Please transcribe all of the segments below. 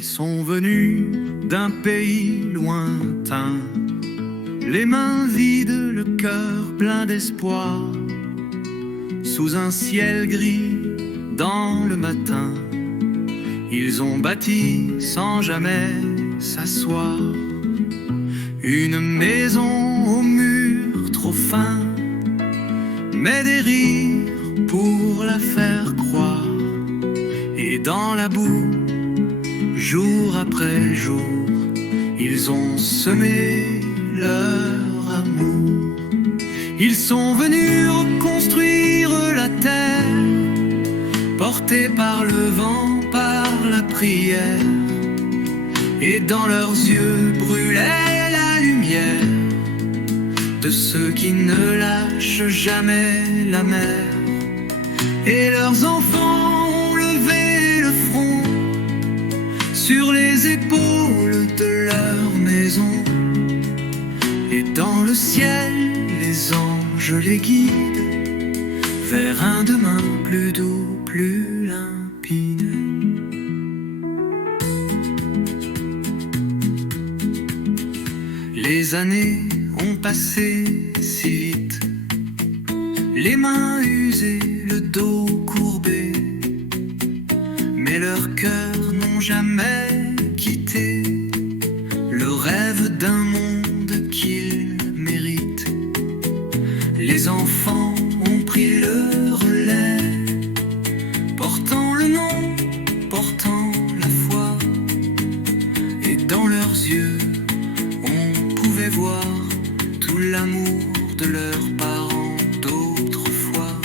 Ils sont venus d'un pays lointain, les mains vides, le cœur plein d'espoir, sous un ciel gris dans le matin. Ils ont bâti sans jamais s'asseoir une maison aux murs trop fins, mais des rires pour la faire croire. Et dans la boue, jour après jour, ils ont semé leur amour. Ils sont venus reconstruire la terre, portés par le vent, par la prière. Et dans leurs yeux brûlait la lumière de ceux qui ne lâchent jamais la mer. Et leurs enfants ont levé le front sur les épaules de leur maison. Et dans le ciel, les anges les guident vers un demain plus doux, plus limpide. Les années ont passé si vite, les mains usées, le dos courbé, mais leurs cœurs n'ont jamais quitté le rêve d'un monde qu'ils méritent. Les enfants ont pris le relais, portant le nom, portant la foi, et dans leurs yeux on pouvait voir tout l'amour de leurs parents d'autrefois.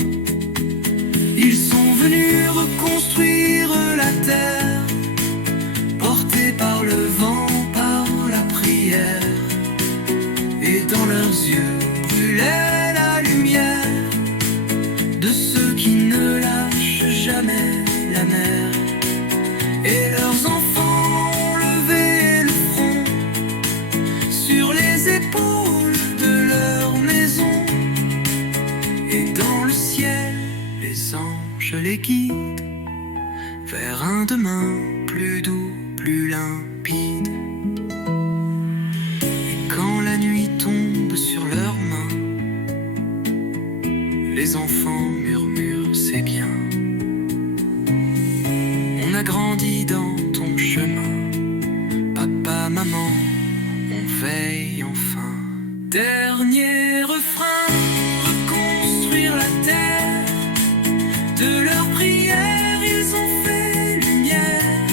Ils sont venus reconstruire la terre, portés par le vent, par la prière. Et dans leurs yeux brûlait la lumière de ceux qui ne lâchent jamais la mer. Et leurs enfants ont levé le front sur les épaules de leur maison. Et dans le ciel, les anges les guident vers un demain plus doux, plus limpide. Et quand la nuit tombe sur leurs mains, les enfants murmurent c'est bien. On a grandi dans ton chemin, papa, maman, on veille enfin. Dernier refrain, reconstruire la terre. De leur prière, ils ont fait lumière.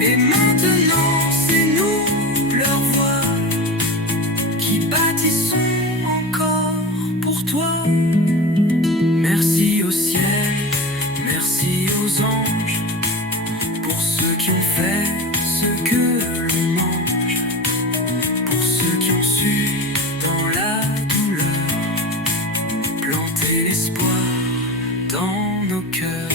Et maintenant, c'est nous, leur voix, qui bâtissons encore pour toi. Merci au ciel, merci aux anges, pour ceux qui ont fait ce que l'on mange, pour ceux qui ont su, dans la douleur, planter l'espoir dans nos cœurs.